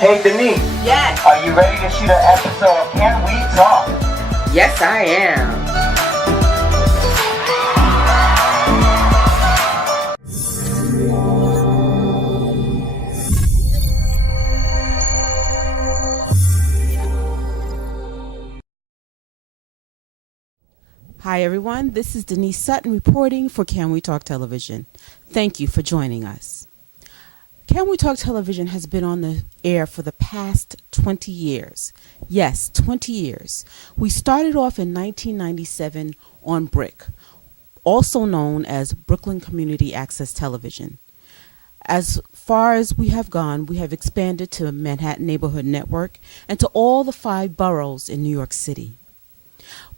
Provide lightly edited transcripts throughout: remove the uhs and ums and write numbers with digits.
Hey Denise. Yes. Are you ready to shoot an episode of Can We Talk? Yes, I am. Hi everyone, this is Denise Sutton reporting for Can We Talk Television. Thank you for joining us. Can We Talk Television has been on the air for the past 20 years. Yes, 20 years. We started off in 1997 on BRIC, also known as Brooklyn Community Access Television. As far as we have gone, we have expanded to Manhattan Neighborhood Network and to all the 5 boroughs in New York City.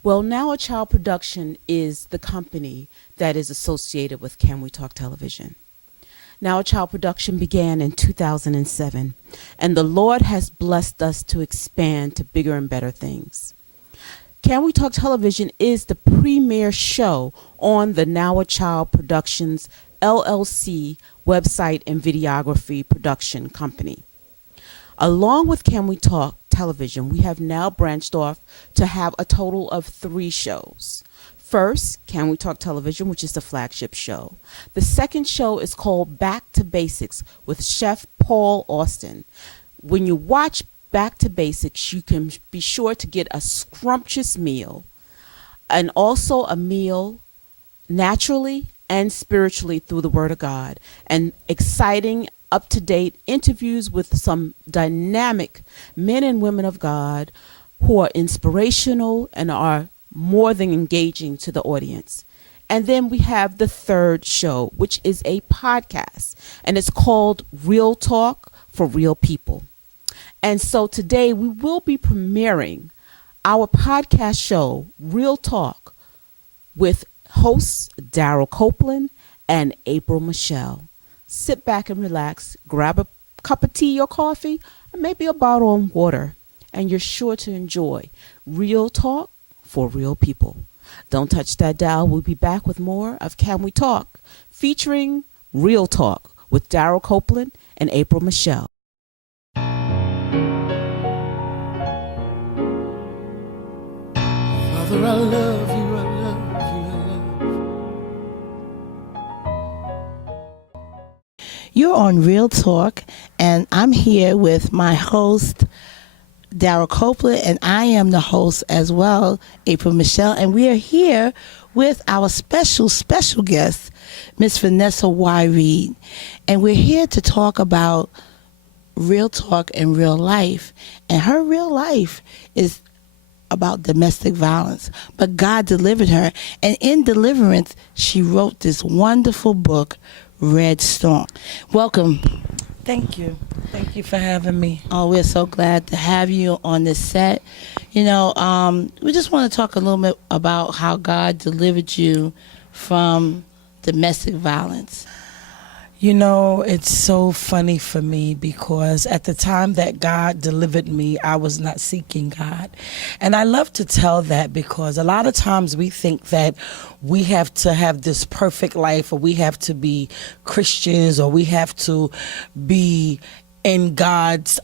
Well, Now a Child Production is the company that is associated with Can We Talk Television. Now a Child Production began in 2007, and the Lord has blessed us to expand to bigger and better things. Can We Talk Television is the premier show on the Now a Child Productions LLC website and videography production company. Along with Can We Talk Television, we have now branched off to have a total of 3 shows. First, Can We Talk Television, which is the flagship show. The second show is called Back to Basics with Chef Paul Austin. When you watch Back to Basics, you can be sure to get a scrumptious meal and also a meal naturally and spiritually through the Word of God, and exciting up-to-date interviews with some dynamic men and women of God who are inspirational and are more than engaging to the audience. And then we have the third show, which is a podcast, and it's called Real Talk for Real People. And so today we will be premiering our podcast show, Real Talk, with hosts Daryl Copeland and April Michelle. Sit back and relax, grab a cup of tea or coffee, or maybe a bottle of water, and you're sure to enjoy Real Talk for Real People. Don't touch that dial. We'll be back with more of Can We Talk, featuring Real Talk with Daryl Copeland and April Michelle. Father, I love you, I love you, I love you. You're on Real Talk, and I'm here with my host, Daryl Copeland, and I am the host as well, April Michelle, and we are here with our special guest, Miss Vanessa Y. Reed, and we're here to talk about real talk and real life, and her real life is about domestic violence, but God delivered her, and in deliverance, she wrote this wonderful book, Red Storm. Welcome. Thank you. Thank you for having me. Oh, we're so glad to have you on this set. You know, we just want to talk a little bit about how God delivered you from domestic violence. You know, it's so funny for me because at the time that God delivered me, I was not seeking God. And I love to tell that because a lot of times we think that we have to have this perfect life, or we have to be Christians, or we have to be in God's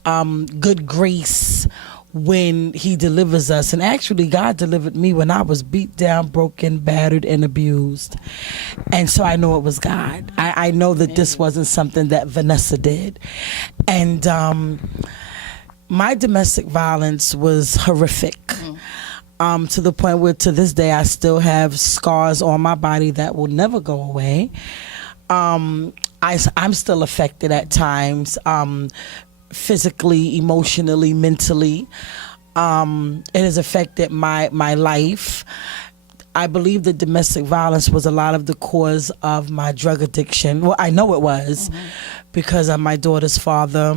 good grace when he delivers us. And actually, God delivered me when I was beat down, broken, battered, and abused. And so I know it was God. I know that this wasn't something that Vanessa did. And my domestic violence was horrific. To the point where to this day I still have scars on my body that will never go away. I'm still affected at times, physically, emotionally, mentally. It has affected my life. I believe that domestic violence was a lot of the cause of my drug addiction. Well, I know it was, because my daughter's father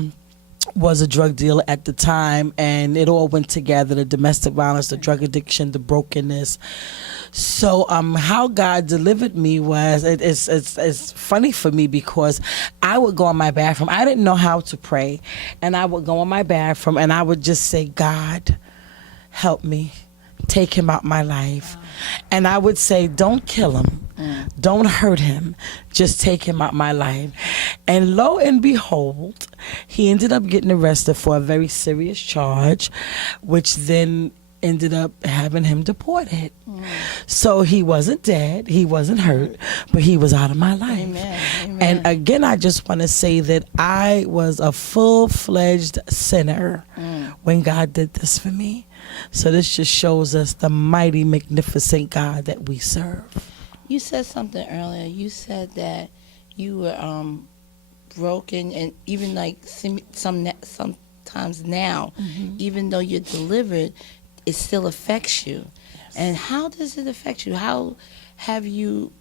was a drug dealer at the time, and it all went together: the domestic violence, the drug addiction, the brokenness. So how God delivered me was, it's funny for me because I would go in my bathroom. I didn't know how to pray, and I would go in my bathroom and I would just say, God, help me. take him out my life. And I would say, don't kill him. Don't hurt him. Just take him out my life. And lo and behold, he ended up getting arrested for a very serious charge, which then ended up having him deported. So he wasn't dead, he wasn't hurt, but he was out of my life. Amen. And again, I just want to say that I was a full-fledged sinner when God did this for me. So this just shows us the mighty, magnificent God that we serve. You said something earlier. You said that you were broken, and even like sometimes now, even though you're delivered, it still affects you. And how does it affect you? How are you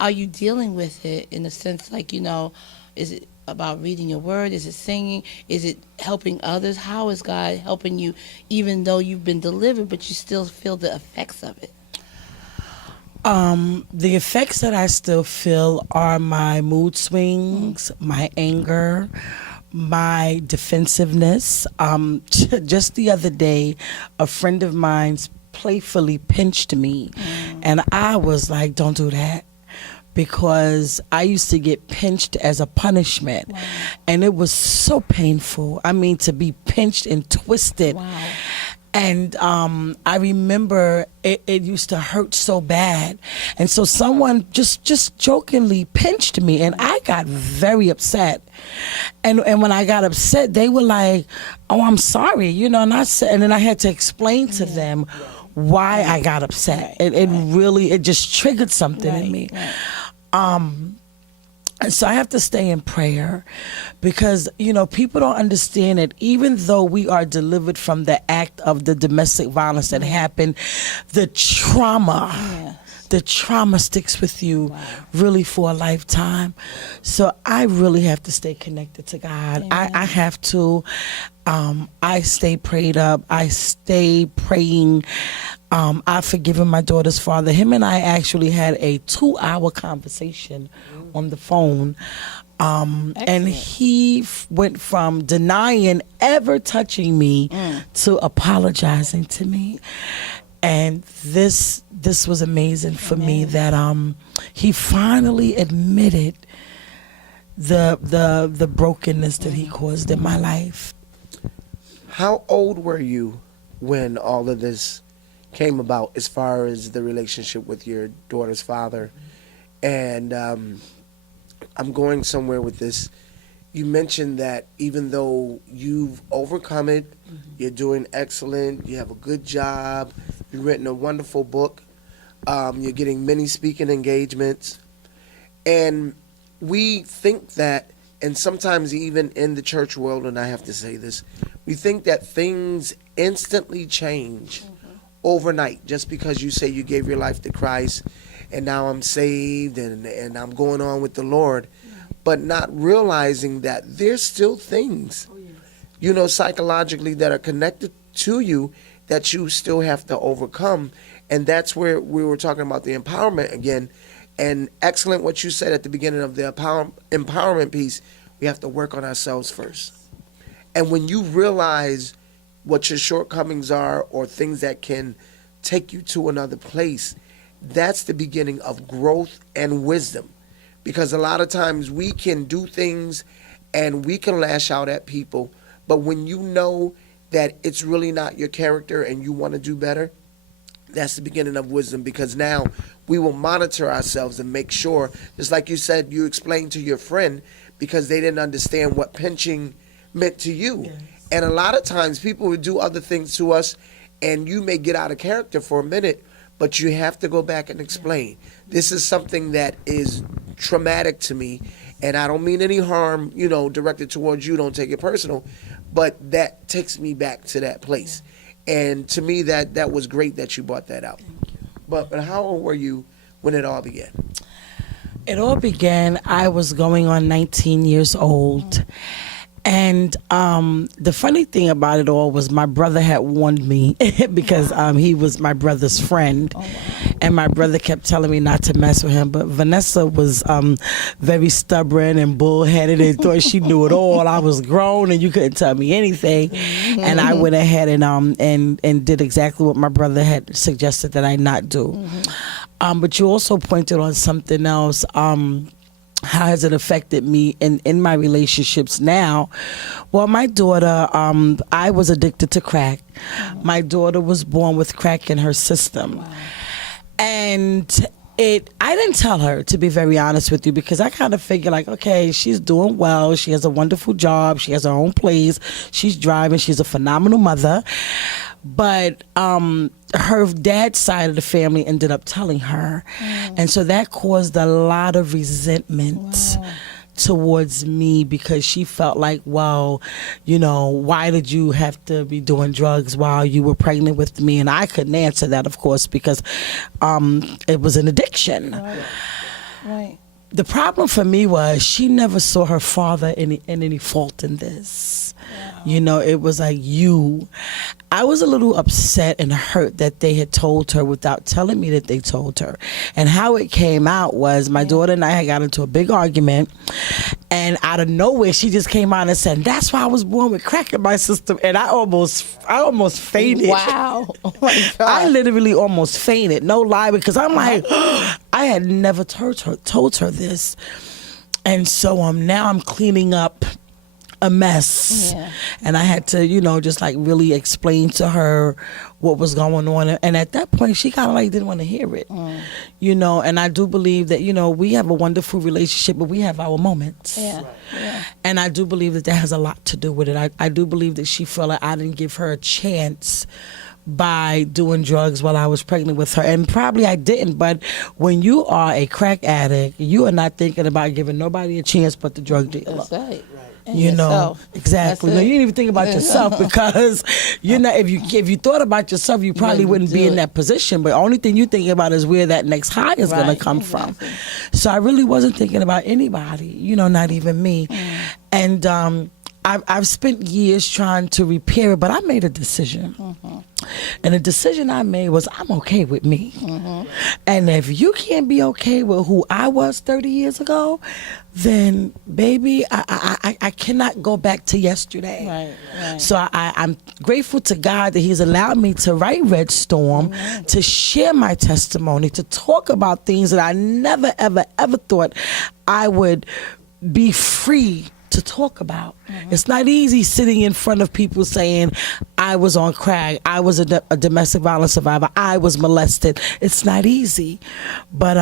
dealing with it in a sense, like, is it about reading your word? Is it singing? Is it helping others? How is God helping you, even though you've been delivered, but you still feel the effects of it? The effects that I still feel are my mood swings, my anger, my defensiveness. Just the other day, a friend of mine playfully pinched me, and I was like, don't do that. Because I used to get pinched as a punishment. Wow. And it was so painful. I mean, to be pinched and twisted. Wow. And I remember it used to hurt so bad. And so someone just jokingly pinched me, and I got very upset. And when I got upset, they were like, oh, I'm sorry, and I said, and then I had to explain to them why I got upset. It just triggered something in me. And so I have to stay in prayer because, people don't understand it. Even though we are delivered from the act of the domestic violence that happened, the trauma sticks with you really for a lifetime. So I really have to stay connected to God. I have to. I stay prayed up. I stay praying. I've forgiven my daughter's father. Him and I actually had a 2-hour conversation on the phone. And he went from denying ever touching me to apologizing to me. And this was amazing for me that he finally admitted the brokenness that he caused in my life. How old were you when all of this came about as far as the relationship with your daughter's father? And I'm going somewhere with this. You mentioned that even though you've overcome it, you're doing excellent, you have a good job, you've written a wonderful book, you're getting many speaking engagements, and we think that, and sometimes even in the church world, and I have to say this, we think that things instantly change overnight just because you say you gave your life to Christ and now I'm saved and I'm going on with the Lord, but not realizing that there's still things, psychologically that are connected to you that you still have to overcome. And that's where we were talking about the empowerment again. And excellent what you said at the beginning of the empowerment piece. We have to work on ourselves first. And when you realize what your shortcomings are or things that can take you to another place, that's the beginning of growth and wisdom. Because a lot of times we can do things and we can lash out at people, but when you know that it's really not your character and you want to do better, that's the beginning of wisdom, because now we will monitor ourselves and make sure, just like you said, you explained to your friend because they didn't understand what pinching meant to you. Yes. And a lot of times people would do other things to us and you may get out of character for a minute, but you have to go back and explain. This is something that is traumatic to me, and I don't mean any harm, directed towards you. Don't take it personal, but that takes me back to that place. And to me, that was great that you brought that out. But how old were you when it all began? It all began, I was going on 19 years old. And the funny thing about it all was my brother had warned me because he was my brother's friend. Oh, wow. and my brother kept telling me not to mess with him. But Vanessa was very stubborn and bullheaded and thought she knew it all. I was grown and you couldn't tell me anything. And I went ahead and did exactly what my brother had suggested that I not do. But you also pointed on something else. How has it affected me in my relationships now? Well, my daughter, I was addicted to crack. My daughter was born with crack in her system. And I didn't tell her, to be very honest with you, because I kind of figured like, okay, she's doing well. She has a wonderful job. She has her own place. She's driving. She's a phenomenal mother. But her dad's side of the family ended up telling her. And so that caused a lot of resentment towards me, because she felt like, well, you know, why did you have to be doing drugs while you were pregnant with me? And I couldn't answer that, of course, because it was an addiction. Right. The problem for me was she never saw her father in any fault in this. You know, it was like I was a little upset and hurt that they had told her without telling me that they told her. And how it came out was my daughter and I had got into a big argument, and out of nowhere she just came out and said, "That's why I was born with crack in my system." And I almost fainted. Wow. Oh my God. I literally almost fainted, no lie, because I'm like, I had never told her this. And so now I'm cleaning up a mess. And I had to, you know, just like really explain to her what was going on. And at that point, she kind of like didn't want to hear it, you know. And I do believe that, you know, we have a wonderful relationship, but we have our moments. And I do believe that has a lot to do with it. I do believe that she felt like I didn't give her a chance by doing drugs while I was pregnant with her. And probably I didn't, but when you are a crack addict, you are not thinking about giving nobody a chance but the drug dealer. That's right. And You yourself. know, exactly. No, you didn't even think about yourself, because you're not. If you thought about yourself, you probably wouldn't be in that position. But the only thing you think about is where that next high is going to come from. So I really wasn't thinking about anybody. You know, not even me. And I've spent years trying to repair it, but I made a decision. And the decision I made was, I'm okay with me. And if you can't be okay with who I was 30 years ago, then baby, I cannot go back to yesterday. Right. So I'm grateful to God that He's allowed me to write Red Storm, to share my testimony, to talk about things that I never, ever, ever thought I would be free to talk about. It's not easy sitting in front of people saying, I was on crack, I was a domestic violence survivor, I was molested. It's not easy. But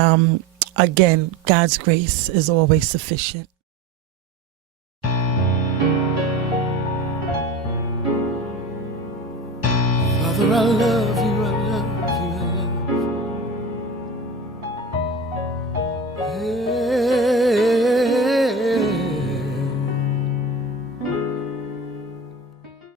again, God's grace is always sufficient. Father, I love you.